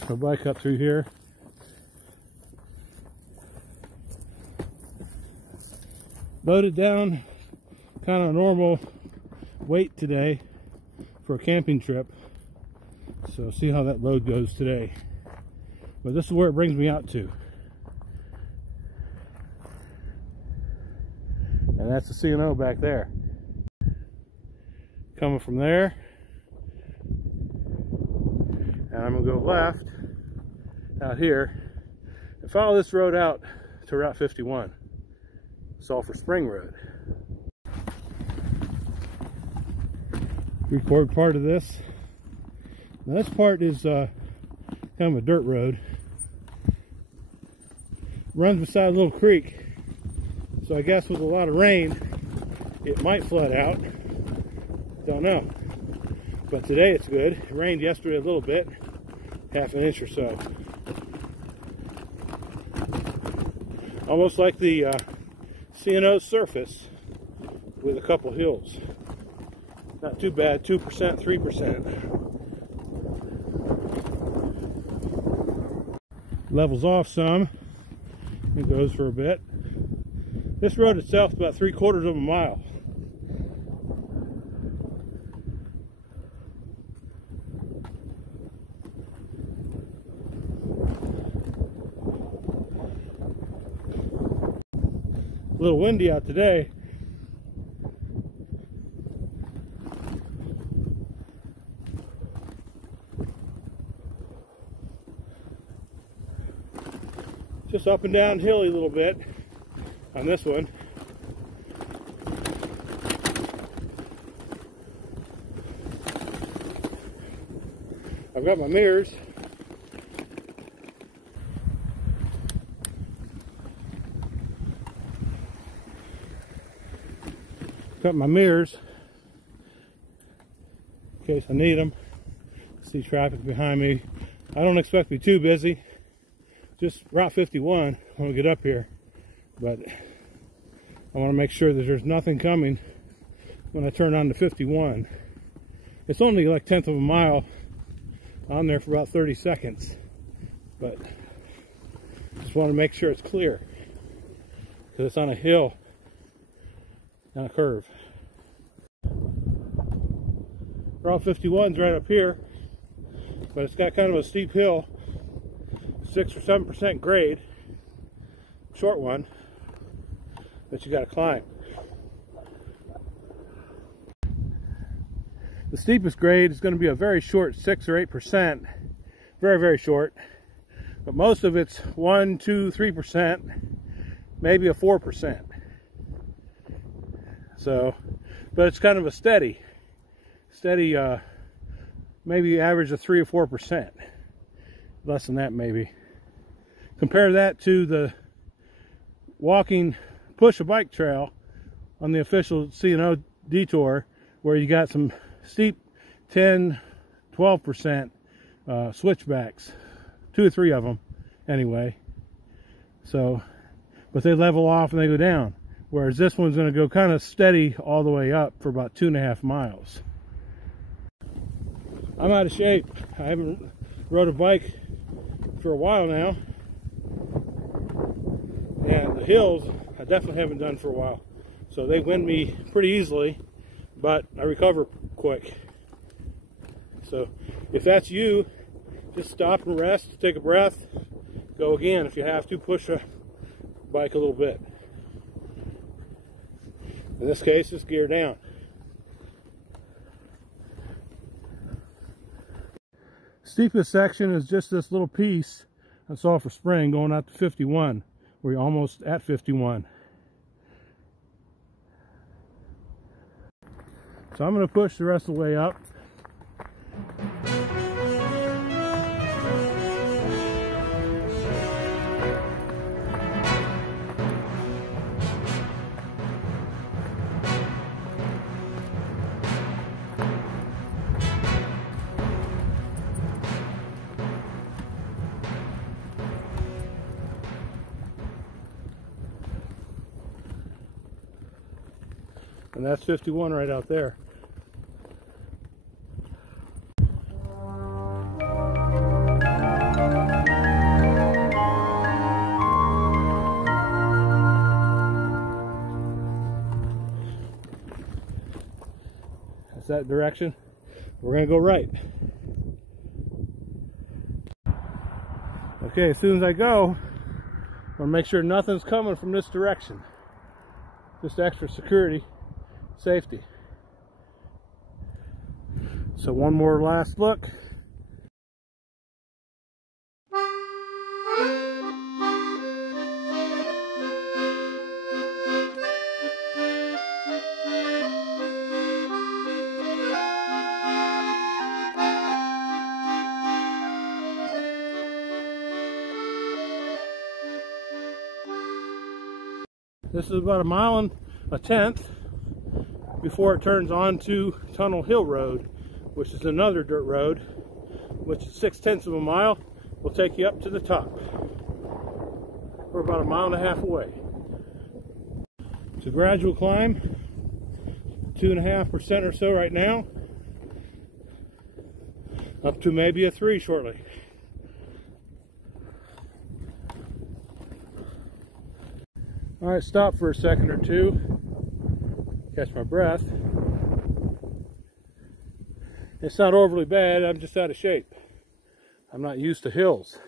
push my bike up through here. Loaded down kind of a normal weight today for a camping trip. So see how that load goes today. But this is where it brings me out to. And that's the C&O back there. Coming from there. And I'm going to go left out here and follow this road out to Route 51. Sulphur Spring Road. Record part of this. Now this part is kind of a dirt road. Runs beside a little creek. So I guess with a lot of rain, it might flood out. Don't know. But today it's good. It rained yesterday a little bit, half an inch or so. Almost like the C&O surface with a couple hills. Not too bad, 2%, 3%. Levels off some. It goes for a bit. This road itself is about 3/4 of a mile. A little windy out today. Just up and down hilly a little bit on this one. I've got my mirrors. Got my mirrors in case I need them. See traffic behind me. I don't expect to be too busy. Just Route 51 when we get up here, but I want to make sure that there's nothing coming when I turn on to 51. It's only like 1/10 of a mile on there for about 30 seconds, but just want to make sure it's clear because it's on a hill and a curve. Route 51's right up here, but it's got kind of a steep hill, 6 or 7% grade, short one that you got to climb. The steepest grade is going to be a very short 6 or 8%, very, very short, but most of it's 1, 2, 3%, maybe a 4%. So, but it's kind of a steady, maybe average of 3 or 4%, less than that maybe. Compare that to the walking push-a-bike trail on the official C&O detour, where you got some steep 10, 12% switchbacks, 2 or 3 of them anyway. So, but they level off and they go down, whereas this one's going to go kind of steady all the way up for about 2.5 miles. I'm out of shape. I haven't rode a bike for a while now, and the hills I definitely haven't done for a while, so they wind me pretty easily, but I recover quick. So if that's you, just stop and rest, take a breath, go again. If you have to, push a bike a little bit. In this case, it's gear down. Steepest section is just this little piece on Sulphur Spring going out to 51. We're almost at 51. So I'm going to push the rest of the way up. And that's 51 right out there. It's that direction. We're gonna go right. Okay, as soon as I go, I want to make sure nothing's coming from this direction. Just extra security, safety. So one more last look. This is about 1.1 miles before it turns onto Tunnel Hill Road, which is another dirt road, which is 0.6 miles. Will take you up to the top. We're about 1.5 miles away. It's a gradual climb, 2.5% or so right now, up to maybe a 3 shortly. All right, stop for a second or two, catch my breath. It's not overly bad, I'm just out of shape. I'm not used to hills.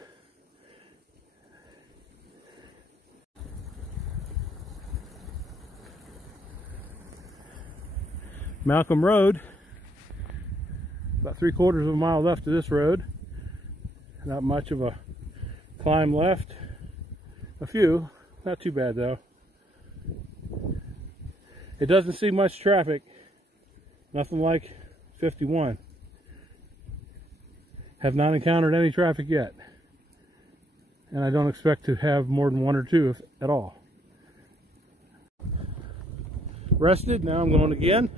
Malcolm Road, about 3/4 mile left of this road. Not much of a climb left. A few, not too bad though. It doesn't see much traffic, nothing like 51. Have not encountered any traffic yet, and I don't expect to have more than 1 or 2 if at all. Rested, now I'm going again.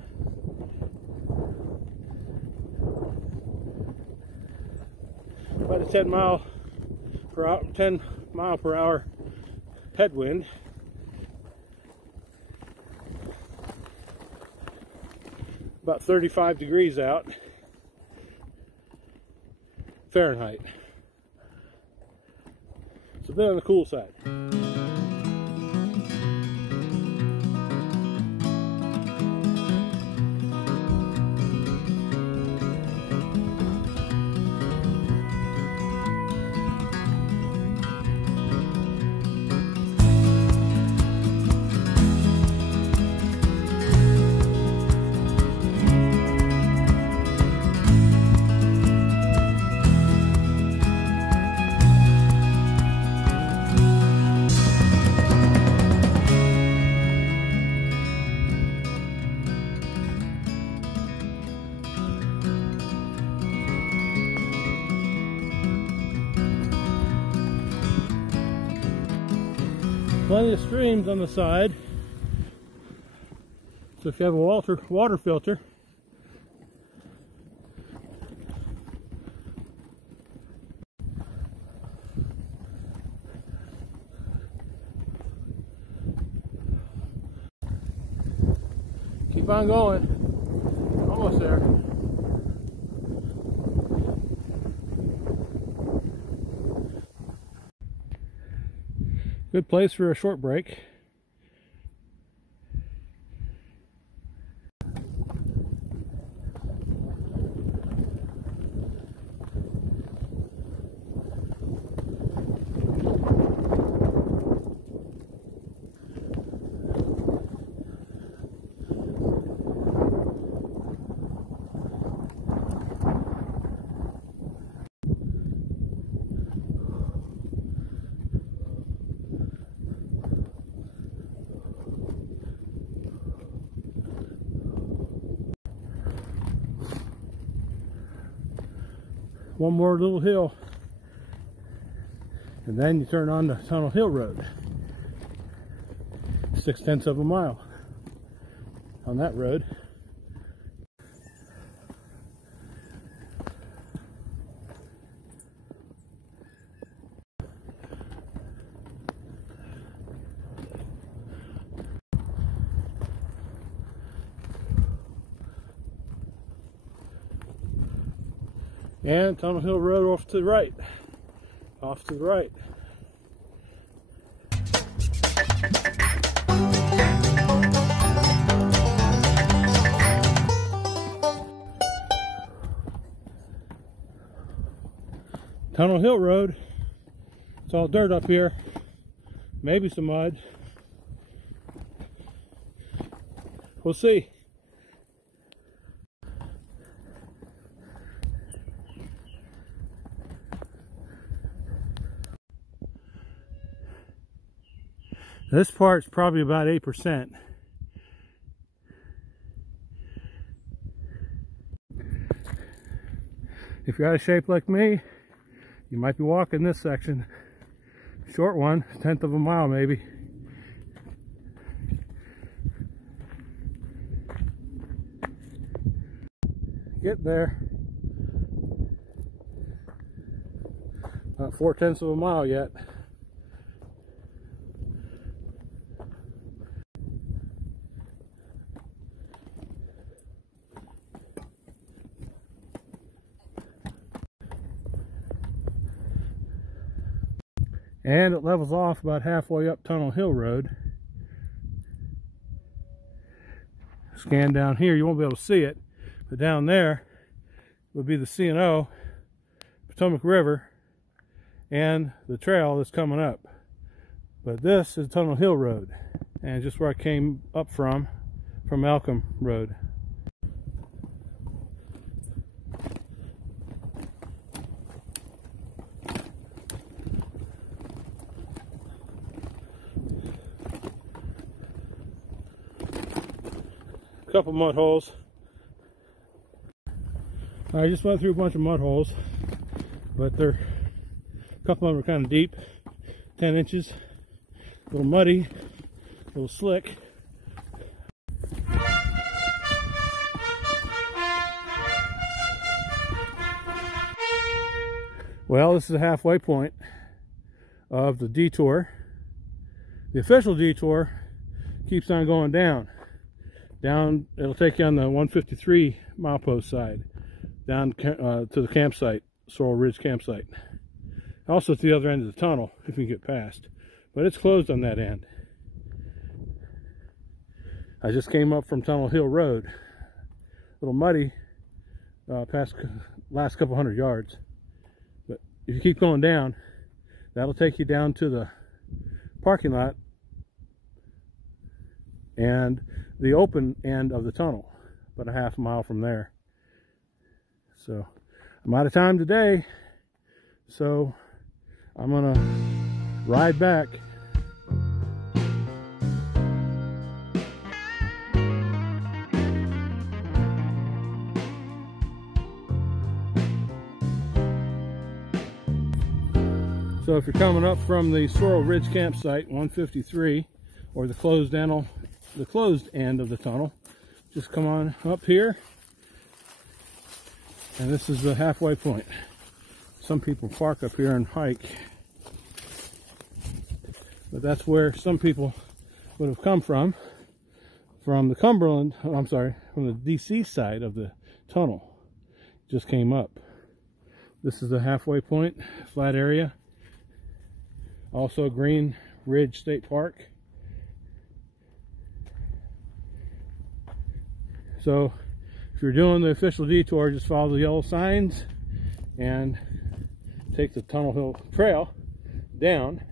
About a 10 mile per hour headwind. About 35 degrees out Fahrenheit. It's a bit on the cool side. Plenty of streams on the side, so if you have a water filter, keep on going, almost there. Good place for a short break. One more little hill, and then you turn on the Tunnel Hill Road. 0.6 miles on that road. And Tunnel Hill Road off to the right. Off to the right. Tunnel Hill Road. It's all dirt up here, maybe some mud. We'll see. This part's probably about 8%. If you're out of shape like me, you might be walking this section. Short one, 1/10 of a mile maybe. Get there. Not 4/10 of a mile yet. And it levels off about halfway up Tunnel Hill Road. Scan down here, you won't be able to see it, but down there would be the C&O, Potomac River, and the trail that's coming up. But this is Tunnel Hill Road, and just where I came up from Malcolm Road. Couple mud holes. I just went through a bunch of mud holes, but a couple of them are kind of deep, 10 inches, a little muddy, a little slick. Well, this is the halfway point of the detour. The official detour keeps on going down. It'll take you on the 153 milepost side, down to the campsite, Sorrel Ridge campsite. Also at the other end of the tunnel, if you get past. But it's closed on that end. I just came up from Tunnel Hill Road. A little muddy, past last couple hundred yards. But if you keep going down, that'll take you down to the parking lot and the open end of the tunnel, about a half mile from there. So I'm out of time today, so I'm gonna ride back. So if you're coming up from the Sorrel Ridge campsite, 153, or the closed end of the tunnel, just come on up here, and this is the halfway point. Some people park up here and hike, but that's where some people would have come from the Cumberland, I'm sorry, from the DC side of the tunnel. Just came up. This is the halfway point, flat area. Also Green Ridge State Park. So if you're doing the official detour, just follow the yellow signs and take the Tunnel Hill Trail down,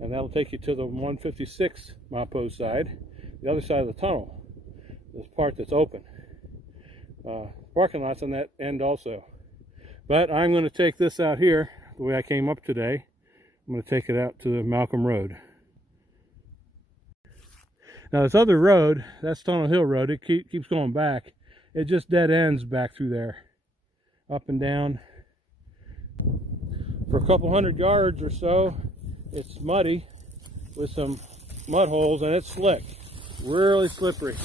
and that'll take you to the 156 milepost side, the other side of the tunnel, this part that's open. Parking lots on that end also. But I'm going to take this out here the way I came up today. I'm going to take it out to the Malcolm Road. Now this other road, that's Tunnel Hill Road, it keeps going back. It just dead ends back through there, up and down. For a couple hundred yards or so, it's muddy with some mud holes, and it's slick, really slippery.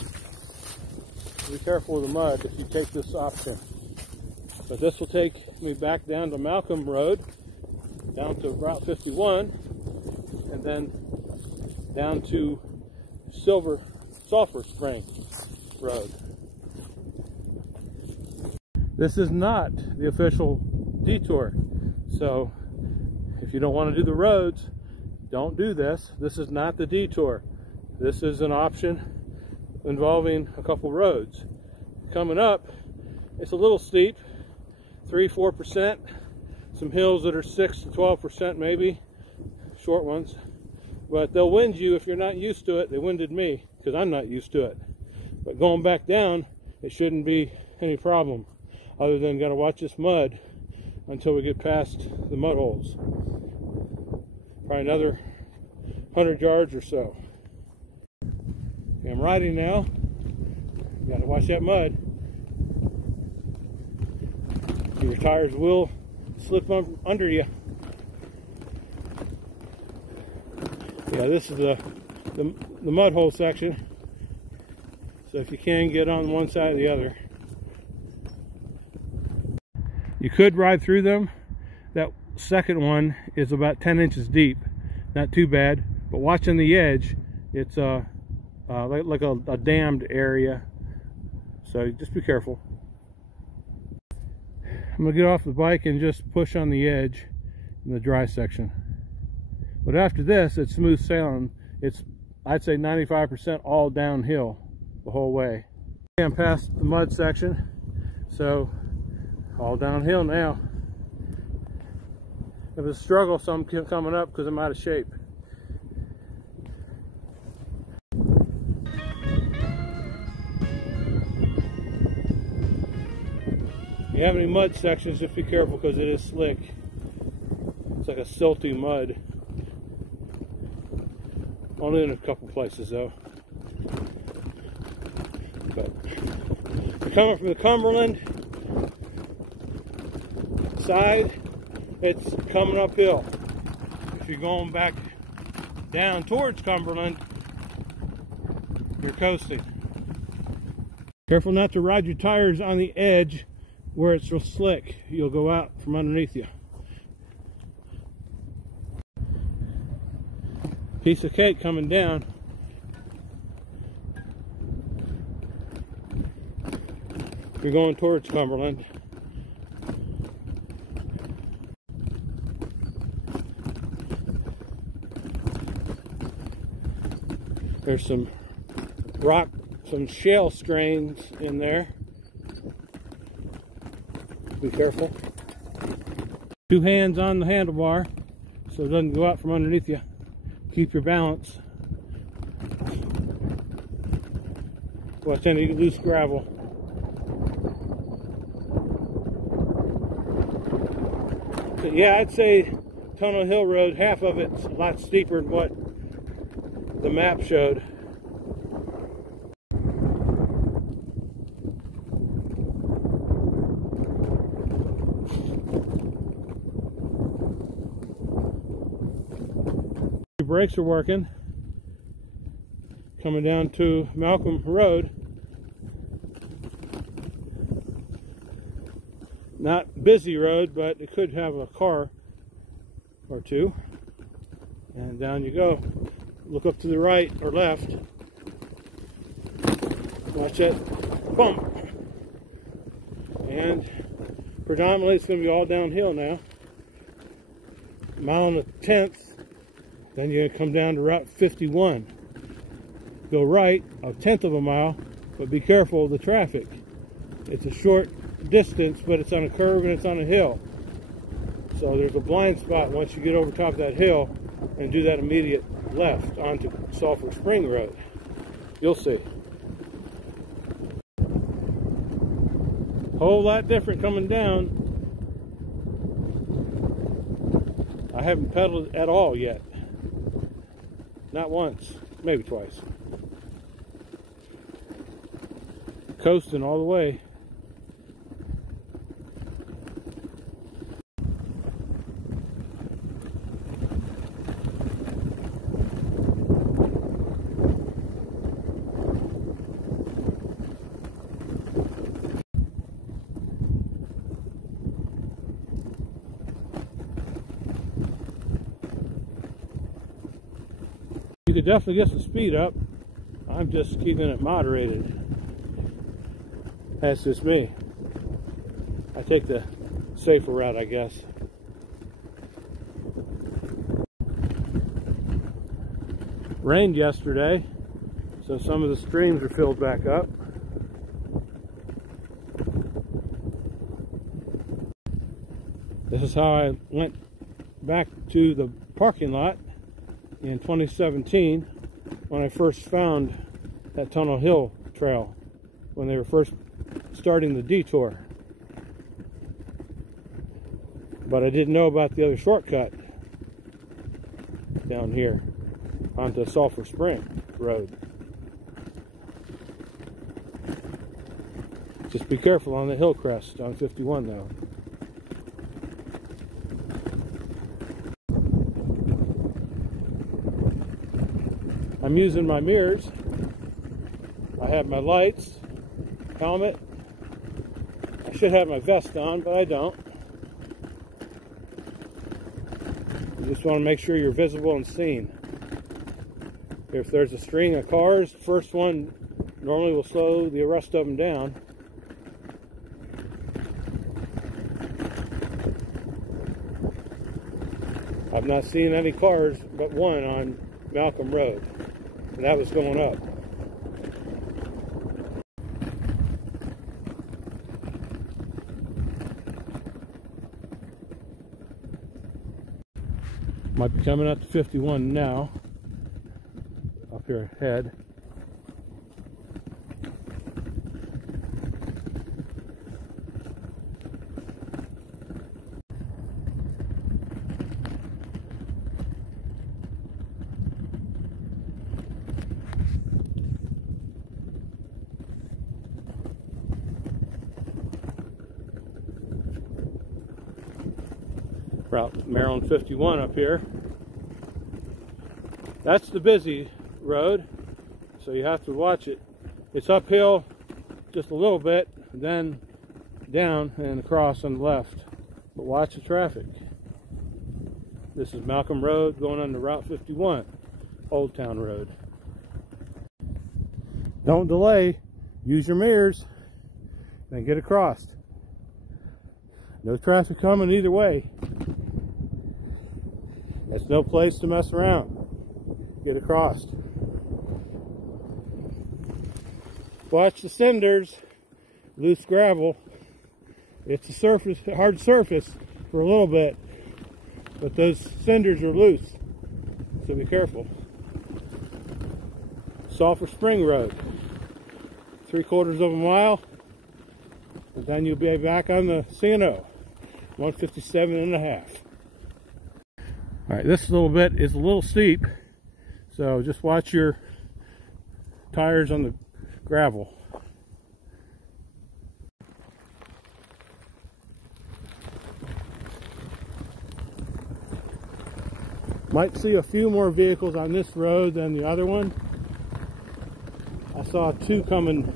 Be careful with the mud if you take this option. But this will take me back down to Malcolm Road, down to Route 51, and then down to Sulphur Spring Road. This is not the official detour, so if you don't want to do the roads, don't do this. This is not the detour. This is an option involving a couple roads. Coming up, it's a little steep, 3-4%, some hills that are 6 to 12% maybe, short ones. But they'll wind you if you're not used to it. They winded me because I'm not used to it. But going back down, it shouldn't be any problem, other than gotta watch this mud until we get past the mud holes. Probably another 100 yards or so. Okay, I'm riding now. Gotta watch that mud. Your tires will slip under you. Yeah, this is the mud hole section. So if you can, get on one side or the other. You could ride through them. That second one is about 10 inches deep. Not too bad, but watching the edge, it's like a dammed area. So just be careful. I'm gonna get off the bike and just push on the edge in the dry section. But after this, it's smooth sailing. It's, I'd say, 95% all downhill the whole way. I'm past the mud section, so all downhill now. It was a struggle, so I'm coming up because I'm out of shape. If you have any mud sections, just be careful because it is slick. It's like a silty mud. Only in a couple places though. But you're coming from the Cumberland side, it's coming uphill. If you're going back down towards Cumberland, you're coasting. Careful not to ride your tires on the edge where it's real slick. You'll go out from underneath you. Piece of cake coming down. You're going towards Cumberland. There's some rock, some shale strains in there. Be careful. 2 hands on the handlebar so it doesn't go out from underneath you. Keep your balance. Watch any loose gravel. But yeah, I'd say Tunnel Hill Road, half of it's a lot steeper than what the map showed. Brakes are working. Coming down to Malcolm Road. Not busy road, but it could have a car or two. And down you go. Look up to the right or left. Watch that bump. And predominantly it's going to be all downhill now. Mile and a 10th. Then you're going to come down to Route 51. Go right a 1/10 of a mile, but be careful of the traffic. It's a short distance, but it's on a curve and it's on a hill. So there's a blind spot once you get over top of that hill and do that immediate left onto Sulphur Spring Road. You'll see. Whole lot different coming down. I haven't pedaled at all yet. Not once, maybe twice. Coasting all the way. You could definitely get some speed up. I'm just keeping it moderated. That's just me. I take the safer route, I guess. Rained yesterday, so some of the streams are filled back up. This is how I went back to the parking lot in 2017 when I first found that Tunnel Hill trail, when they were first starting the detour. But I didn't know about the other shortcut down here onto Sulphur Spring Road. Just be careful on the hill crest on 51 though. I'm using my mirrors. I have my lights, helmet. I should have my vest on, but I don't. You just want to make sure you're visible and seen. If there's a string of cars, the first one normally will slow the rest of them down. I've not seen any cars but one on Malcolm Road, and that was going up. Might be coming up to 51 now, up here ahead. Route Maryland 51 up here. That's the busy road, so you have to watch it. It's uphill just a little bit, then down and across on the left. But watch the traffic. This is Malcolm Road going on to Route 51, Old Town Road. Don't delay. Use your mirrors and get across. No traffic coming either way. That's no place to mess around. Get across. Watch the cinders, loose gravel. It's a surface, hard surface for a little bit, but those cinders are loose, so be careful. Sulphur Spring Road, 3/4 of a mile, and then you'll be back on the C&O, 157.5. All right, this little bit is a little steep, so just watch your tires on the gravel. Might see a few more vehicles on this road than the other one. I saw two coming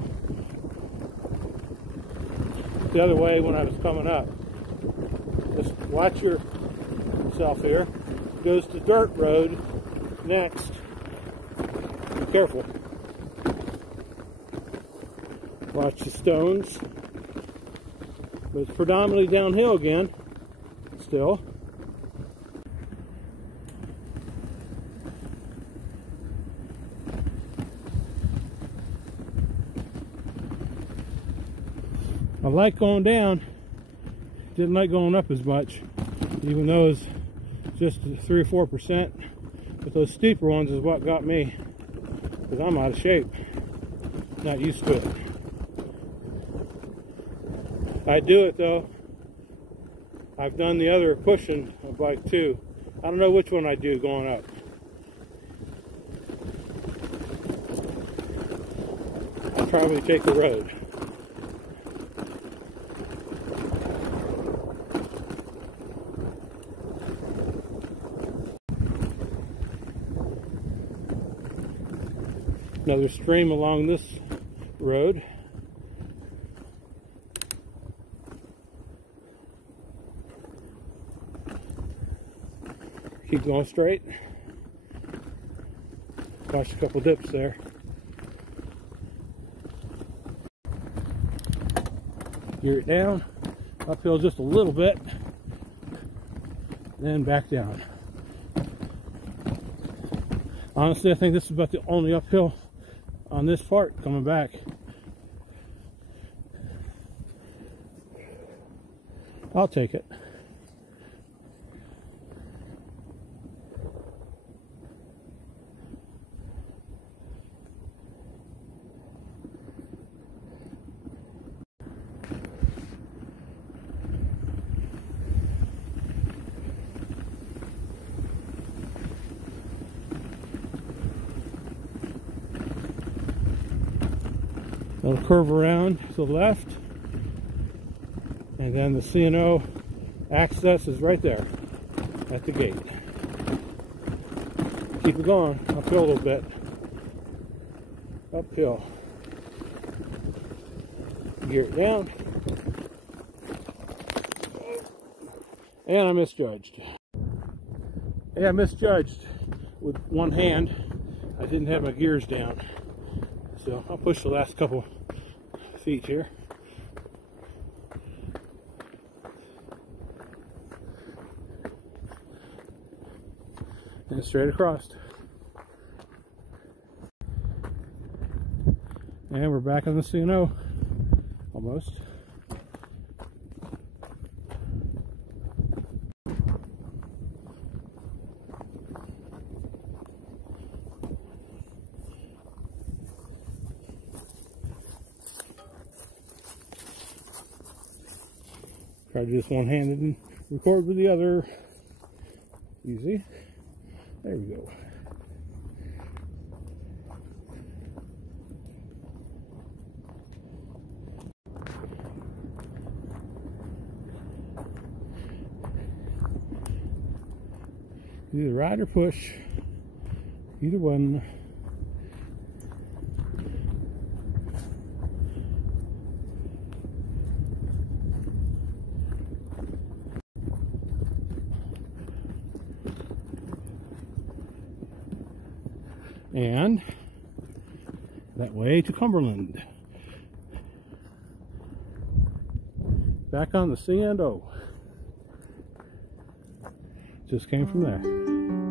the other way when I was coming up. Just watch yourself here. Goes to dirt road next. Be careful. Watch the stones. But it's predominantly downhill again, still. I like going down. Didn't like going up as much, even though it's just 3 or 4%. But those steeper ones is what got me, because I'm out of shape, not used to it. I do it though. I've done the other pushing a bike too. I don't know which one I do going up. I'll probably take the road. Another stream along this road. Keep going straight. Watch a couple dips there. Gear it down. Uphill just a little bit. Then back down. Honestly, I think this is about the only uphill on this part coming back. I'll take it. It'll curve around to the left, and then the C&O access is right there at the gate. Keep it going, uphill a little bit. Uphill. Gear it down. And I misjudged. Yeah, I misjudged with one hand. I didn't have my gears down. So I'll push the last couple feet here. And straight across. And we're back on the C&O. Almost. Try to do this one-handed and record with the other. Easy. There we go. Either ride or push. Either one. And that way to Cumberland. Back on the C&O. Just came from there.